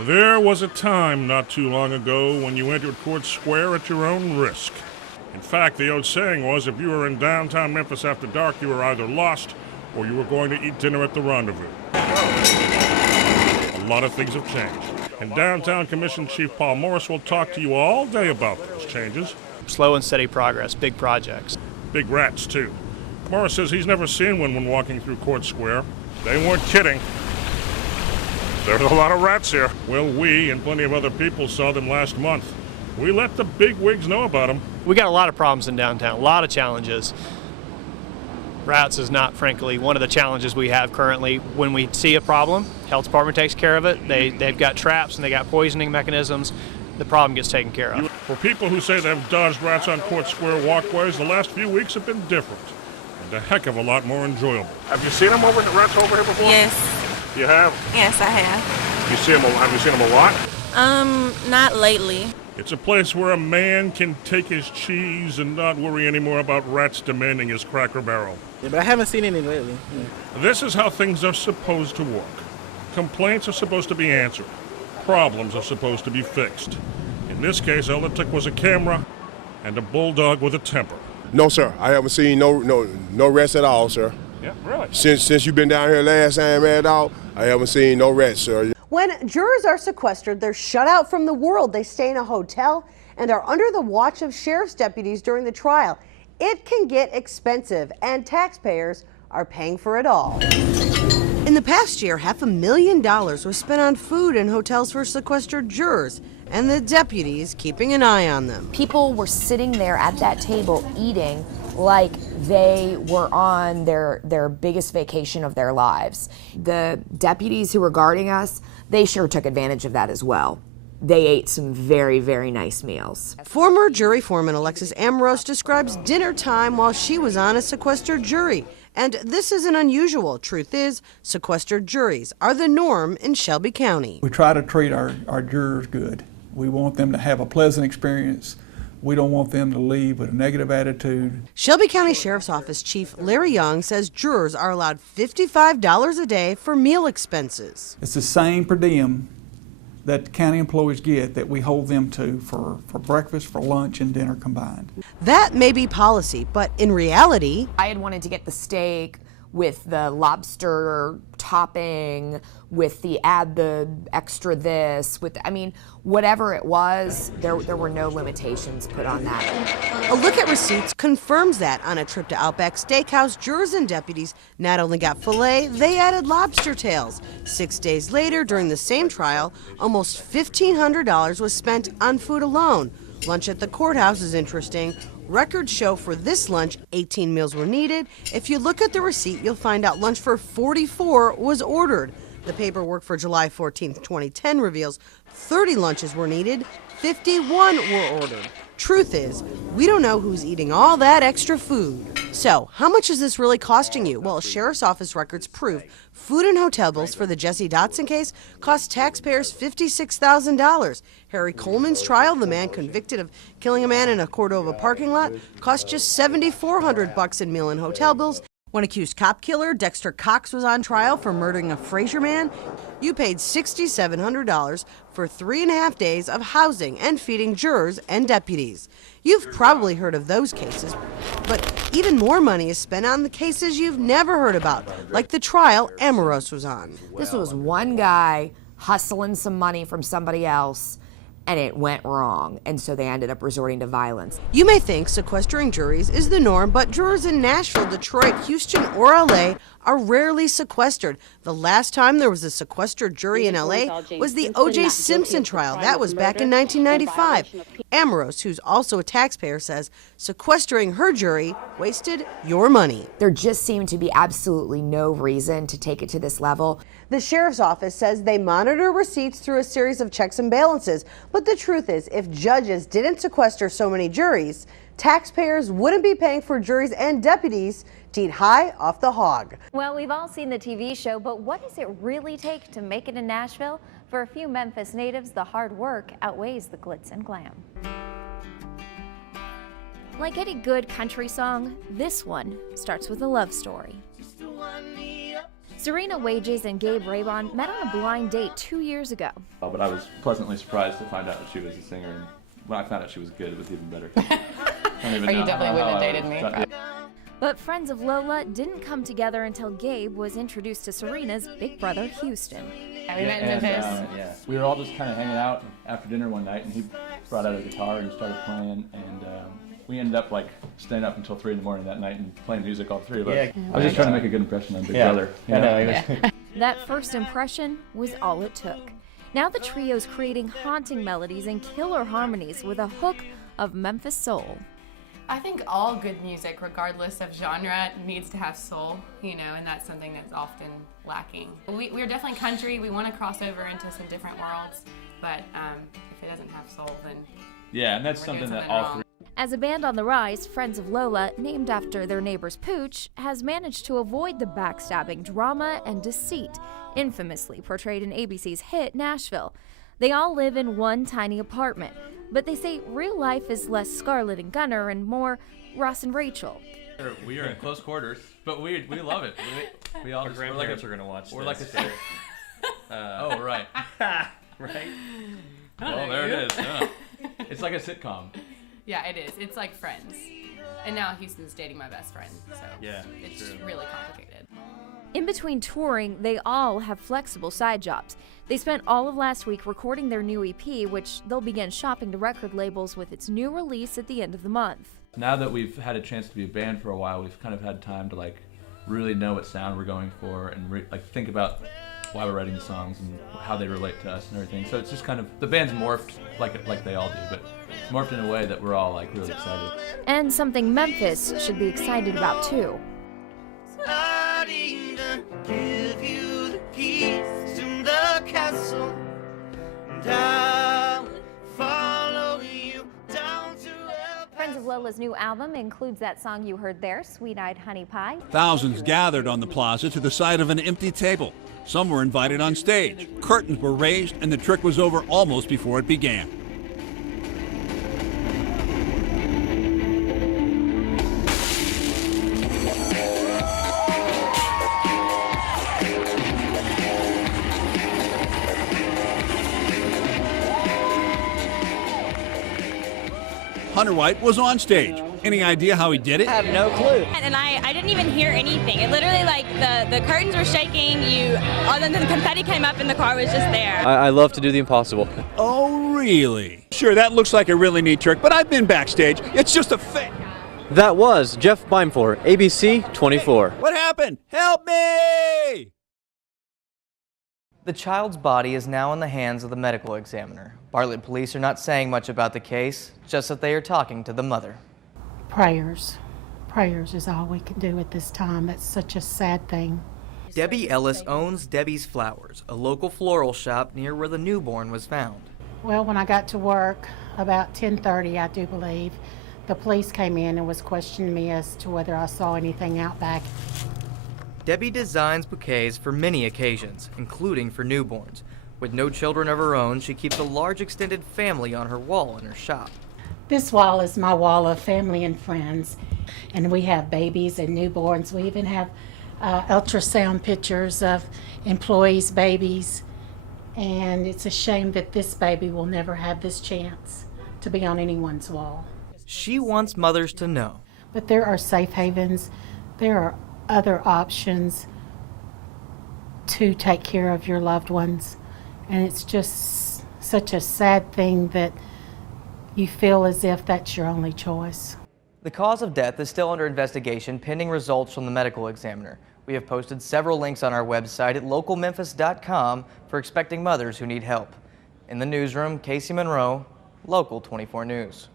There was a time not too long ago when you entered Court Square at your own risk. In fact, the old saying was if you were in downtown Memphis after dark, you were either lost or you were going to eat dinner at the Rendezvous. A lot of things have changed. And Downtown Commission Chief Paul Morris will talk to you all day about those changes. Slow and steady progress, big projects. Big rats, too. Morris says he's never seen one when walking through Court Square. They weren't kidding. There's a lot of rats here. Well, we and plenty of other people saw them last month. We let the big wigs know about them. We got a lot of problems in downtown, a lot of challenges. Rats is not, frankly, one of the challenges we have currently. When we see a problem, health department takes care of it. They've got traps and they got poisoning mechanisms. The problem gets taken care of. For people who say they've dodged rats on Court Square walkways, the last few weeks have been different and a heck of a lot more enjoyable. Have you seen them the rats over here before? Yes. You have? Yes, I have. Have you seen them a lot? Not lately. It's a place where a man can take his cheese and not worry anymore about rats demanding his Cracker Barrel. Yeah, but I haven't seen any lately. This is how things are supposed to work. Complaints are supposed to be answered. Problems are supposed to be fixed. In this case, all it took was a camera and a bulldog with a temper. No, sir. I haven't seen no rats at all, sir. Yeah, really? Since you've been down here last time, Red Dog, I haven't seen no rats, sir. When jurors are sequestered, they're shut out from the world. They stay in a hotel and are under the watch of sheriff's deputies during the trial. It can get expensive, and taxpayers are paying for it all. In the past year, $500,000 was spent on food in hotels for sequestered jurors, and the deputies keeping an eye on them. People were sitting there at that table eating like they were on their biggest vacation of their lives. The deputies who were guarding us, they sure took advantage of that as well. They ate some very, very nice meals. Former jury foreman Alexis Amorose describes dinner time while she was on a sequestered jury. And this isn't unusual. Truth is, sequestered juries are the norm in Shelby County. We try to treat our jurors good. We want them to have a pleasant experience. We don't want them to leave with a negative attitude. Shelby County Sheriff's Office Chief Larry Young says jurors are allowed $55 a day for meal expenses. It's the same per diem that county employees get that we hold them to for breakfast, for lunch, and dinner combined. That may be policy, but in reality, I had wanted to get the steak with the lobster topping, with the add the extra this, whatever it was, there were no limitations put on that. A look at receipts confirms that. On a trip to Outback Steakhouse, jurors and deputies not only got filet, they added lobster tails. 6 days later, during the same trial, almost $1,500 was spent on food alone. Lunch at the courthouse is interesting. Records show for this lunch, 18 meals were needed. If you look at the receipt, you'll find out lunch for 44 was ordered. The paperwork for July 14, 2010 reveals 30 lunches were needed, 51 were ordered. Truth is, we don't know who's eating all that extra food. So, how much is this really costing you? Well, Sheriff's Office records prove food and hotel bills for the Jesse Dotson case cost taxpayers $56,000. Harry Coleman's trial, the man convicted of killing a man in a Cordova parking lot, cost just $7,400 in meal and hotel bills. One accused cop killer, Dexter Cox, was on trial for murdering a Fraser man. You paid $6,700 for 3.5 days of housing and feeding jurors and deputies. You've probably heard of those cases, but even more money is spent on the cases you've never heard about, like the trial Amorose was on. This was one guy hustling some money from somebody else, and it went wrong, and so they ended up resorting to violence. You may think sequestering juries is the norm, but jurors in Nashville, Detroit, Houston, or LA are rarely sequestered. The last time there was a sequestered jury in LA was the O.J. Simpson trial. That was back in 1995. Amorose, who's also a taxpayer, says sequestering her jury wasted your money. There just seemed to be absolutely no reason to take it to this level. The sheriff's office says they monitor receipts through a series of checks and balances. But the truth is, if judges didn't sequester so many juries, taxpayers wouldn't be paying for juries and deputies to eat high off the hog. Well, we've all seen the TV show, but what does it really take to make it in Nashville? For a few Memphis natives, the hard work outweighs the glitz and glam. Like any good country song, this one starts with a love story. Serena Wages and Gabe Raybon met on a blind date 2 years ago. But I was pleasantly surprised to find out that she was a singer, and when I found out she was good, it was even better. Or you definitely wouldn't have dated me. But Friends of Lola didn't come together until Gabe was introduced to Serena's big brother, Houston. Yeah, we met in Memphis. We were all just kind of hanging out after dinner one night, and he brought out a guitar and started playing, and we ended up like staying up until 3 in the morning that night and playing music, all three of us. Yeah. I was just trying to make a good impression on Big Brother. You know? That first impression was all it took. Now the trio's creating haunting melodies and killer harmonies with a hook of Memphis soul. I think all good music, regardless of genre, needs to have soul, you know, and that's something that's often lacking. We're definitely country. We want to cross over into some different worlds, but if it doesn't have soul, then Yeah, and that's something that all three. As a band on the rise, Friends of Lola, named after their neighbor's pooch, has managed to avoid the backstabbing drama and deceit infamously portrayed in ABC's hit Nashville. They all live in one tiny apartment, but they say real life is less Scarlett and Gunnar and more Ross and Rachel. We are in close quarters, but we love it. We all Our grandparents are going to watch We're this. like a oh, right. Right? Well, there it is. Yeah. It's like a sitcom. yeah, it is. It's like Friends. And now Houston's dating my best friend, so Yeah, it's true. really complicated. In between touring, they all have flexible side jobs. They spent all of last week recording their new EP, which they'll begin shopping to record labels with its new release at the end of the month. Now that we've had a chance to be a band for a while, we've kind of had time to like really know what sound we're going for and like think about why we're writing the songs and how they relate to us and everything. So it's just kind of, the band's morphed like they all do, but it's morphed in a way that we're all like really excited. And something Memphis should be excited about too. Give you the keys to the castle, and I will follow you down to Friends of Lola's new album includes that song you heard there, Sweet-Eyed Honey Pie. Thousands gathered on the plaza to the side of an empty table. Some were invited on stage. Curtains were raised, and the trick was over almost before it began. Hunter White was on stage. Any idea how he did it? I have no clue. And I didn't even hear anything. It literally, like, the curtains were shaking, other than the confetti came up and the car was just there. I love to do the impossible. Oh, really? Sure, that looks like a really neat trick, but I've been backstage. It's just a fake. That was Jeff Beimfor, ABC 24. What happened? Help me! The child's body is now in the hands of the medical examiner. Bartlett police are not saying much about the case, just that they are talking to the mother. Prayers. Prayers is all we can do at this time. That's such a sad thing. Debbie Ellis owns Debbie's Flowers, a local floral shop near where the newborn was found. Well, when I got to work, about 10:30, I do believe, the police came in and was questioning me as to whether I saw anything out back. Debbie designs bouquets for many occasions, including for newborns. With no children of her own, she keeps a large extended family on her wall in her shop. This wall is my wall of family and friends, and we have babies and newborns. We even have ultrasound pictures of employees' babies, and it's a shame that this baby will never have this chance to be on anyone's wall. She wants mothers to know. But there are safe havens. There are other options to take care of your loved ones, and it's just such a sad thing that you feel as if that's your only choice. The cause of death is still under investigation pending results from the medical examiner. We have posted several links on our website at localmemphis.com for expecting mothers who need help. In the newsroom, Casey Monroe, Local 24 News.